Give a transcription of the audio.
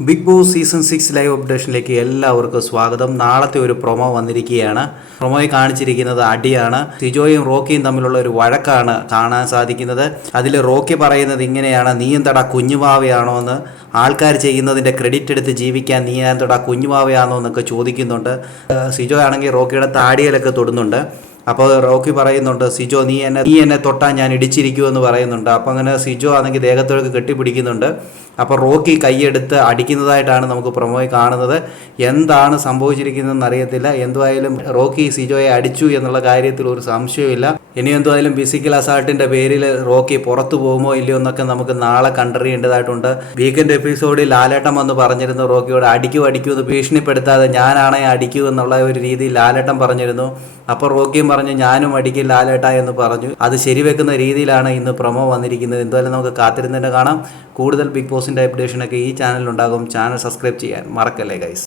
Big boss season 6 live അപ്ഡേഷനിലേക്ക് എല്ലാവർക്കും സ്വാഗതം. നാളത്തെ ഒരു പ്രൊമോ വന്നിരിക്കുകയാണ്. പ്രൊമോയിൽ കാണിച്ചിരിക്കുന്നത് അടിയാണ്. സിജോയും റോക്കിയും തമ്മിലുള്ള ഒരു വഴക്കാണ് കാണാൻ സാധിക്കുന്നത്. അതിൽ റോക്കി പറയുന്നത് ഇങ്ങനെയാണ്: നീ എന്തടാ കുഞ്ഞുവാവയാണോ എന്ന്, ആൾക്കാർ ചെയ്യുന്നതിൻ്റെ ക്രെഡിറ്റ് എടുത്ത് ജീവിക്കാൻ നീ എന്തടാ കുഞ്ഞുവാവയാണോ എന്നൊക്കെ ചോദിക്കുന്നുണ്ട്. സിജോ ആണെങ്കിൽ റോക്കിയുടെ താടിയിലൊക്കെ തൊടുന്നുണ്ട്. അപ്പോൾ റോക്കി പറയുന്നുണ്ട്, സിജോ നീ എന്നെ തൊട്ടാൽ ഞാൻ ഇടിച്ചിരിക്കുമെന്ന് പറയുന്നുണ്ട്. അപ്പോൾ അങ്ങനെ സിജോ ആണെങ്കിൽ ദേഹത്തൊക്കെ കെട്ടിപ്പിടിക്കുന്നുണ്ട്. അപ്പോൾ റോക്കി കൈയെടുത്ത് അടിക്കുന്നതായിട്ടാണ് നമുക്ക് പ്രൊമോയിൽ കാണുന്നത്. എന്താണ് സംഭവിച്ചിരിക്കുന്നതെന്ന് അറിയത്തില്ല. എന്തുവായാലും റോക്കി സിജോയെ അടിച്ചു എന്നുള്ള കാര്യത്തിൽ ഒരു സംശയമില്ല. ഇനി എന്തുവായാലും ഫിസിക്കൽ അസാൾട്ടിൻ്റെ പേരിൽ റോക്കി പുറത്തു പോകുമോ ഇല്ലയോ എന്നൊക്കെ നമുക്ക് നാളെ കണ്ടറിയേണ്ടതായിട്ടുണ്ട്. വീക്കെൻഡ് എപ്പിസോഡിൽ ലാലേട്ടൻ വന്ന് പറഞ്ഞിരുന്നു റോക്കിയോട് അടിക്കൂ എന്ന് ഭീഷണിപ്പെടുത്താതെ ഞാനാണേ അടിക്കൂ എന്നുള്ള ഒരു രീതിയിൽ ലാലേട്ടൻ പറഞ്ഞിരുന്നു. അപ്പോൾ റോക്കിയും പറഞ്ഞു ഞാനും അടിക്കും ലാലേട്ട എന്ന് പറഞ്ഞു. അത് ശരിവെക്കുന്ന രീതിയിലാണ് ഇന്ന് പ്രൊമോ വന്നിരിക്കുന്നത്. എന്തായാലും നമുക്ക് കാത്തിരുന്ന് തന്നെ കാണാം. കൂടുതൽ ബിഗ് ബോസിൻ്റെ അപ്ഡേഷനൊക്കെ ഈ ചാനലിലുണ്ടാകും. ചാനൽ സബ്സ്ക്രൈബ് ചെയ്യാൻ മറക്കല്ലേ ഗൈസ്.